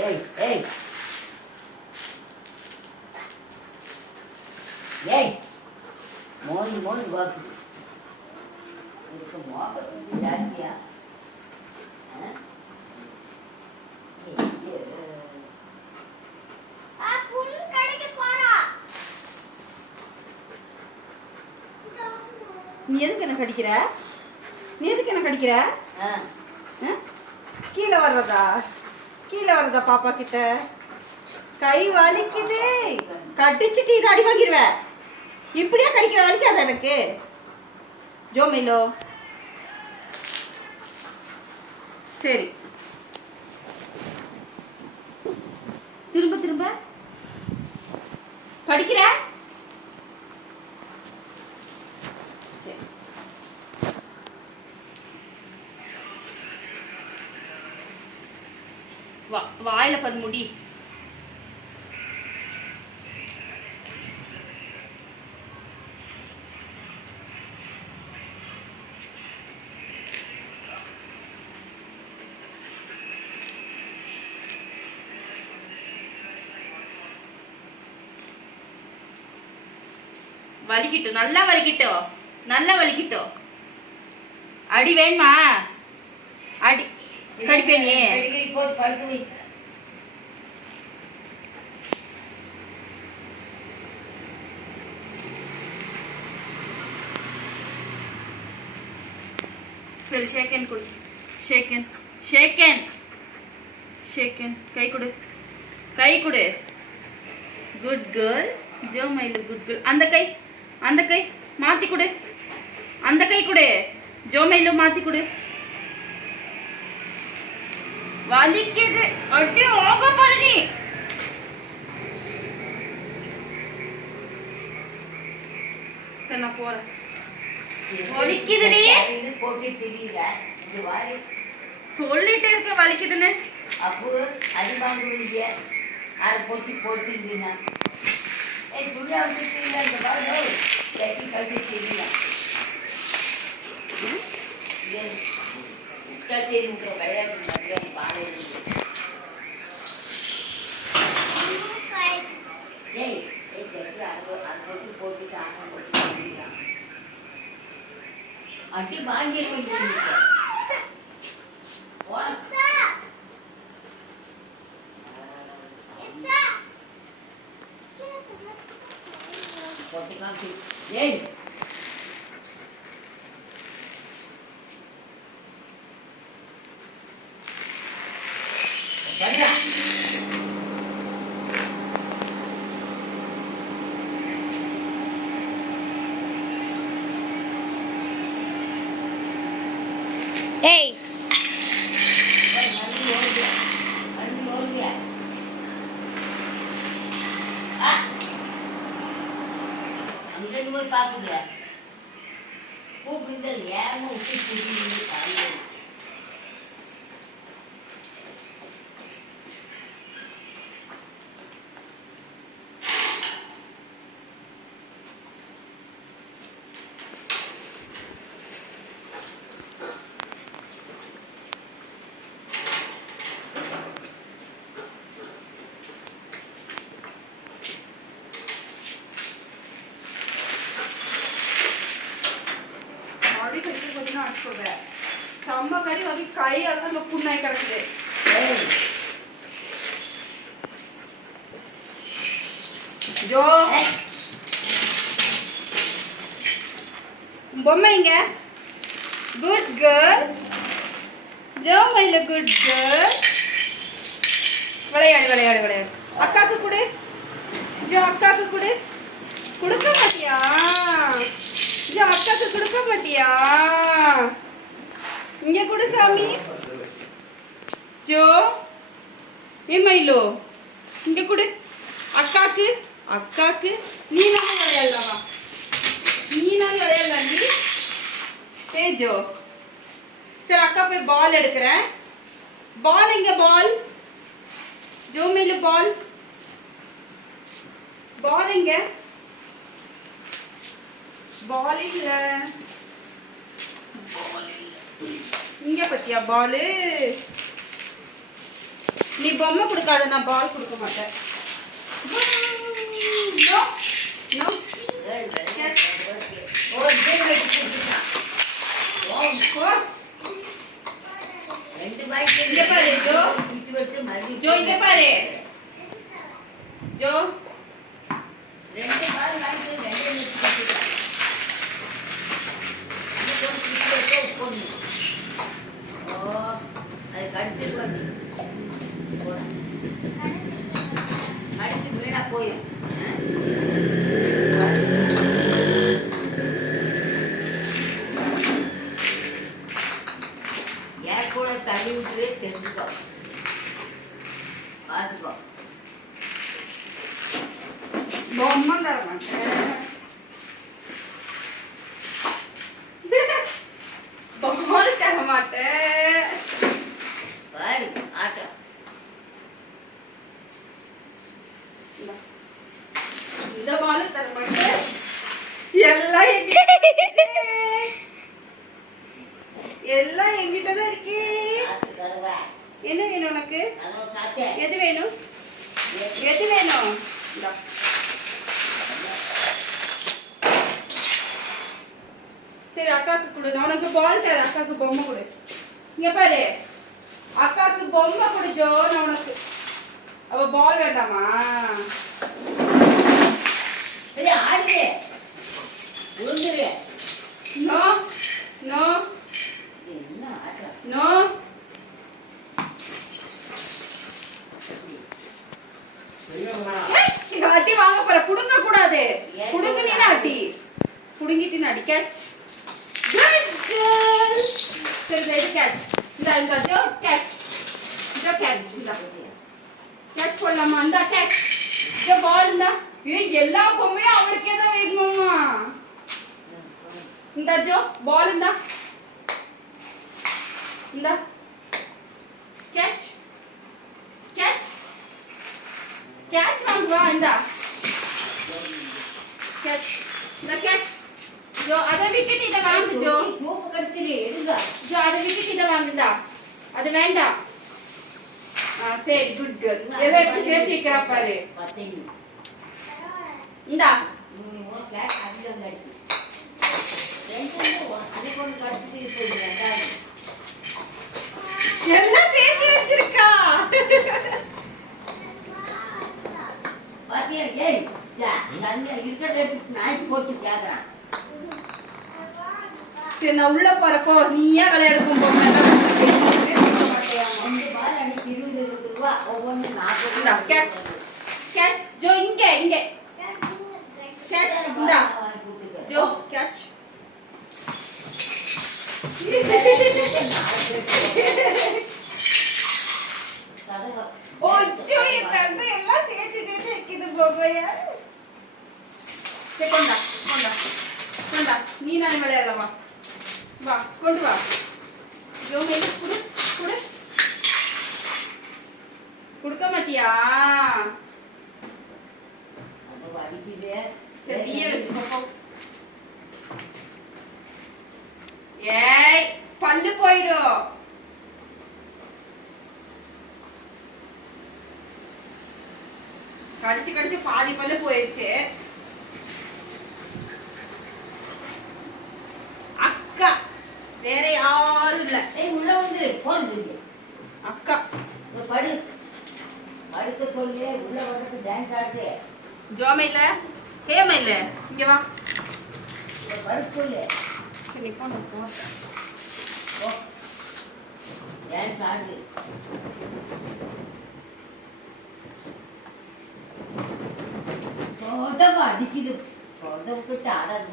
ஏய் ஏய் ஏய் மோனி மோனி வாக்கு இதுக்கு மோக ஜாஸ்தியா நீ எதுக்கு என்ன கடிக்கிற? நீ எதுக்கு என்ன கடிக்கிற? கீழே வர்றதா பாப்பா கிட்ட? கை வலிக்குது. கடிச்சிட்டு அடி வாங்கிடுவ. இப்படியா கடிக்கிற? வலிக்காத எனக்கு. ஜோமிலோ சரி, திரும்ப திரும்ப கடிக்கிற. வாயில பது முடி. வலிக்கிட்டோம், நல்லா வலிக்கிட்டோம், நல்லா வலிக்கிட்டோம். அடி வேணுமா? அடி கடிப்பேனே. போட்டு படுத்து வை. சரி, ஷேக்கன் கொடு. Shake hand shake hand shake hand. கை கொடு, கை கொடு. Good girl. ஜோ மயிலு குட் கேர்ள். அந்த கை மாற்றி கொடு. அந்த கை கொடு. ஜோ மயிலு மாற்றி கொடு. வலிக்குது. அடி ஓக பாருங்க. சரி, நான் போறேன். வலிக்குதுடி. போட்டு தெரியல. இது வாரி சொல்லிட்டே இருக்க வலிக்குதுன்னு. அப்போ அது வாங்க முடிய அதை போட்டுருந்தீங்க. ஏய் துணியா வந்து தெரியல. இந்த பாரு கட்டி கட்டி தெரியல. உட்காந்து இருக்கிற கல்யாணம் நிறைய பாரு. ஏய் ஏய் கட்டி அதை போட்டுட்டு ஆக போட்டு அட்டி வாங்கி போட்டு ஏய் ஏய் பாக்குங்க கூப்பிடுதல் ஏமா விட்டு புரியுது. செம்ம கறி வந்து கை அங்க புண்ணாய் கிடக்குது. ஜோ பொம்மை இங்க. Good girl. ஜோ மயில குட் கேர்ள். விளையாடு விளையாடு விளையாடு. அக்காக்கு கொடு. ஜோ அக்காக்கு கொடு. கொடுக்க மாட்டியா? ஜோ அக்காக்கு கொடுக்க மாட்டியா? இங்க கொடு சாமி. ஜோ ஏ மயிலோ இங்க கொடு. அக்காக்கு அக்காக்கு நீ நானும் விளையாடலாமா? நீ நானும் விளையாடலாம். நீ ஏ ஜோ சரி அக்கா போய் பால் எடுக்கிறேன். பால் இங்க பால். ஜோ மயிலு பால். பால் இங்க. பால் இல்ல. இங்க பத்தியா பாலு? நீ பொம்மை கொடுக்காத, நான் பால் கொடுக்க மாட்டேன். No no. இங்க பாரு ஜோ, ஜோ இங்க பாரு ஜோ. 2 பால் வாங்கி 2 மிக்ஸ் பண்ணிட்டேன். அது கடிச்சு பண்ணி கடிச்சு வீணா போயிடும். ஏன் கூட தள்ளி விட்டுவே தெரிஞ்சுக்கோ, பார்த்துக்கோ. பொம்மை தர மாட்டேன், பொம்மை தர மாட்டேன். பாரு ஆட்டம். இந்த பால் தர மாட்டேன். எல்லாம் என்கிட்ட, எல்லாம் என்கிட்ட தான் இருக்கு. என்ன வேணும் உனக்கு? எது வேணும்? எது வேணும்? இந்தா. சரி அக்காக்கு கொடு, நான் உனக்கு பால் தரேன். அக்காக்கு பொம்மை கொடு. இங்க பாரு, அக்காக்கு பொம்மை கொடு ஜோ, நான் உனக்கு. அவ பால் வேண்டாமா? சரி ஆடுது விழுந்துரு. நோ நோ என்ன ஆட்டம்? நோ. அடி வாங்க போற, புடுங்க கூடாது. புடுங்கினா அடி, புடுங்கிட்டு அடி. கேட்ச். Good girl. சரி இது கேட்ச். இந்த ஜோ கேட்ச். Joe catch. இந்த கேட்ச் போடலாமா? இந்த கேட்ச். ஜோ பால் இந்த. எல்லா பொம்மையும் அவளுக்கே தான் வேணுமா? இந்த ஜோ பால் இந்த. இந்த கேட்ச். கேட்ச். கேட்ச் வாங்குவா. இந்த கேட்ச். இந்த கேட்ச். ஜோ அதை விட்டுட்டு இதை வாங்கு ஜோ. பூப்பு கடிச்சிரு எடுங்க. ஜோ அதை விட்டுட்டு இதை வாங்குதா? அது வேண்டாம். சரி குட் கேர்ள். எல்லாம் எப்படி சேர்த்து வைக்கிறா பாரு. இந்தா கேட்ச் அதிகம் கடிச்சு அதை கொண்டு கடிச்சிட்டு போயிடுறேன். எல்லாம் சேர்த்து வச்சிருக்கா. பாத்தியா? ஏய் தனியா இருக்கிறத எடுத்து நாய்க்கு போட்டு கேட்கறான். சரி நான் உள்ள போறப்போ நீயா விளையாடுக்கும் பொம்மை 2 பால் அடிச்சு 20 ரூபா ஒவ்வொன்று 40. கேட்ச். Catch Joe. இங்க இங்க கேட்ச். இந்தா ஜோ கேட்ச். ஓ ஜோ இந்த எல்லாம் சேர்த்து சேர்த்து இருக்குது பொம்மையா. சரி கொண்டா கொண்டா கொண்டா. நீ நான் விளையாடலாமா? வா கொண்டு வா. ஜோ மேல குடு குடு. கொடுக்க மாட்டியா? சரி நீயே வச்சுக்கோ. ஏய் பல்லு போயிரும். கடிச்சு கடிச்சு பாதி பல்லு போயிடுச்சு. அக்கா வேற யாரும் இல்ல. உள்ள வந்து போன் அக்கா படு படுக்க சொல்லி உள்ள வந்து டான்ஸ் ஆடுது. ஜோமே இல்ல ஹேமா இல்ல. இங்க வா படுக்க சொல்லு. சரி போ போ. டான்ஸ் ஆடுது. அடிக்குது. ஆடாது.